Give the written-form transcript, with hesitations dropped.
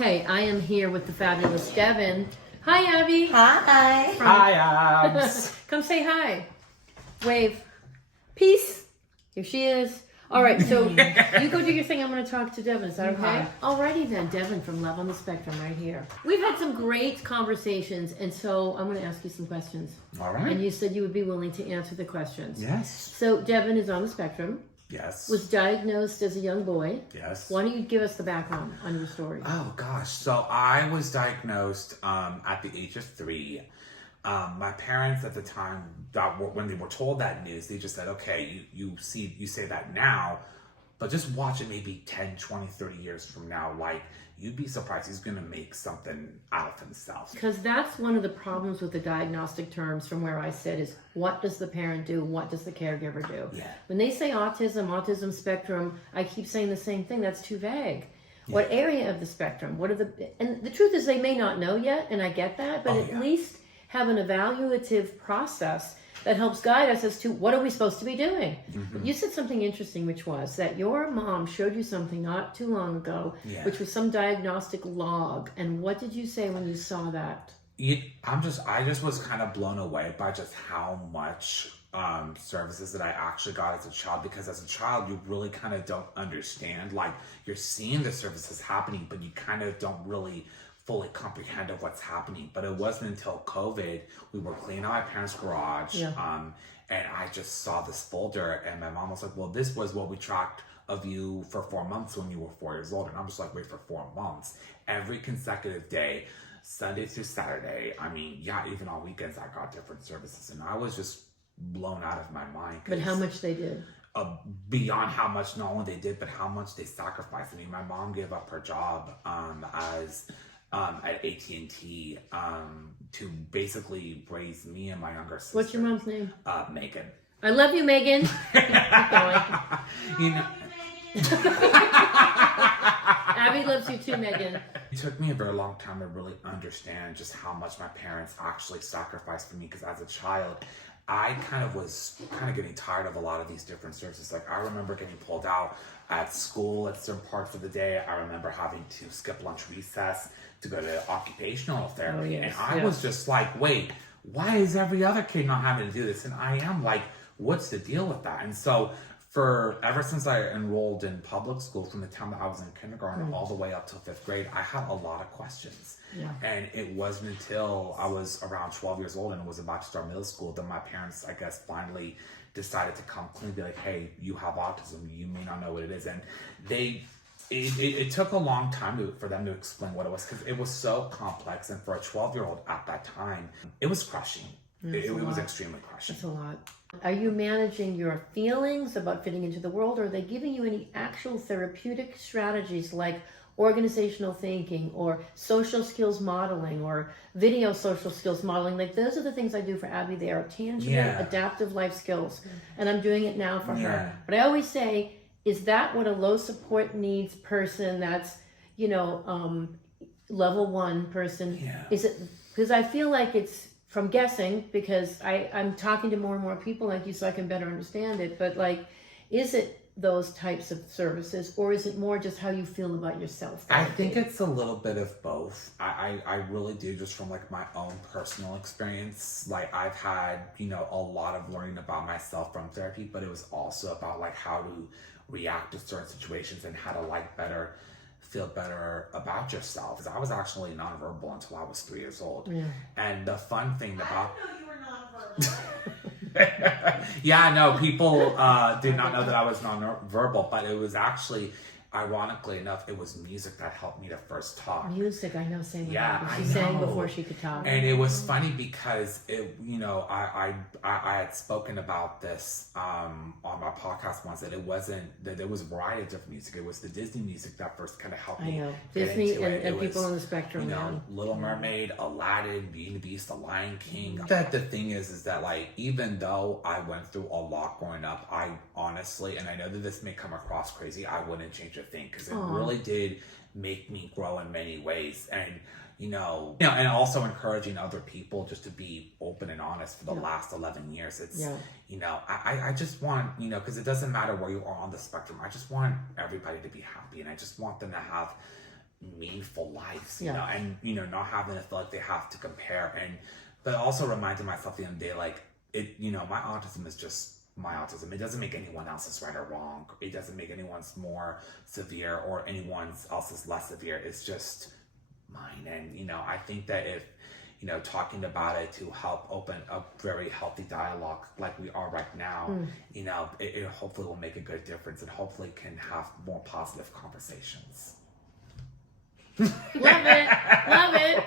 Hey, I am here with the fabulous Devon. Hi, Abby. Hi. Hi, Abs. Come say hi. Wave. Peace. Here she is. All right, so you go do your thing. I'm going to talk to Devon. Is that okay? Alrighty then, Devon from Love on the Spectrum right here. We've had some great conversations, and so I'm going to ask you some questions. All right. And you said you would be willing to answer the questions. Yes. So Devon is on the spectrum. Yes. Was diagnosed as a young boy. Yes. Why don't you give us the background on your story? Oh gosh. So I was diagnosed at the age of 3. My parents at the time, when they were told that news, they just said, okay, you say that now, but just watch it maybe 10, 20, 30 years from now. Like, you'd be surprised he's going to make something out of himself. Because that's one of the problems with the diagnostic terms from where I sit is, what does the parent do? What does the caregiver do? Yeah. When they say autism spectrum, I keep saying the same thing. That's too vague. Yeah. What area of the spectrum? And the truth is they may not know yet, and I get that, but at least have an evaluative process that helps guide us as to what are we supposed to be doing. Mm-hmm. You said something interesting, which was that your mom showed you something not too long ago, which was some diagnostic log. And what did you say when you saw that? I just was kind of blown away by just how much services that I actually got as a child, because as a child you really kind of don't understand, like, you're seeing the services happening but you kind of don't really fully comprehend of what's happening. But it wasn't until COVID, we were cleaning out my parents' garage, and I just saw this folder, and my mom was like, well, this was what we tracked of you for 4 months when you were 4 years old. And I'm just like, wait, for 4 months? Every consecutive day, Sunday through Saturday, even on weekends, I got different services, and I was just blown out of my mind. But how much they did? Beyond how much not only they did, but how much they sacrificed. My mom gave up her job at AT&T to basically raise me and my younger sister. What's your mom's name? Megan. I love you, Megan. Keep going. Abby loves you too, Megan. It took me a very long time to really understand just how much my parents actually sacrificed for me, because as a child, I was getting tired of a lot of these different services. Like, I remember getting pulled out at school at certain parts of the day. I remember having to skip lunch recess to go to occupational therapy. And I was just like, wait, why is every other kid not having to do this? And I am like, what's the deal with that? And so ever since I enrolled in public school, from the time that I was in kindergarten all the way up till 5th grade, I had a lot of questions. Yeah. And it wasn't until I was around 12 years old and was about to start middle school that my parents, I guess, finally decided to come clean and be like, hey, you have autism. You may not know what it is. And it took a long time for them to explain what it was, because it was so complex. And for a 12-year-old at that time, it was crushing. It was extremely crushing. That's a lot. Are you managing your feelings about fitting into the world, or are they giving you any actual therapeutic strategies like organizational thinking or social skills modeling or video social skills modeling? Like, those are the things I do for Abby. They are tangible, adaptive life skills. And I'm doing it now for her. But I always say, is that what a low support needs person that's, level 1 person, is it? Because I feel like it's, from guessing, because I'm talking to more and more people like you so I can better understand it, but like, is it those types of services, or is it more just how you feel about yourself? I think it's a little bit of both. I really do, just from like my own personal experience. Like, I've had, a lot of learning about myself from therapy, but it was also about like how to react to certain situations and how to feel better about yourself. Because I was actually nonverbal until I was 3 years old. Yeah. And the fun thing about... I didn't know you were nonverbal. No, people did not know that I was nonverbal, but it was actually, ironically enough, it was music that helped me to first talk. Music, I know, same with her. She sang before she could talk. And it was funny because I had spoken about this on my podcast once, that that there was a variety of different music. It was the Disney music that first kind of helped me. I know, Disney and people on the spectrum. Little Mermaid, Aladdin, Beauty and the Beast, The Lion King. That the thing is that, like, even though I went through a lot growing up, I honestly, and I know that this may come across crazy, I wouldn't change a thing, because it really did make me grow in many ways. And and also encouraging other people just to be open and honest for the last 11 years. It's I just want, because it doesn't matter where you are on the spectrum, I just want everybody to be happy, and I just want them to have meaningful lives, you Yeah. know, and, you know, not having to feel like they have to compare. And, but also reminding myself at the end of the day, like, it, you know, my autism is just my autism. It doesn't make anyone else's right or wrong. It doesn't make anyone's more severe or anyone else's less severe. It's just mine. And, you know, I think that if, you know, talking about it to help open a very healthy dialogue like we are right now, you know, it hopefully will make a good difference and hopefully can have more positive conversations. Love it. Love it.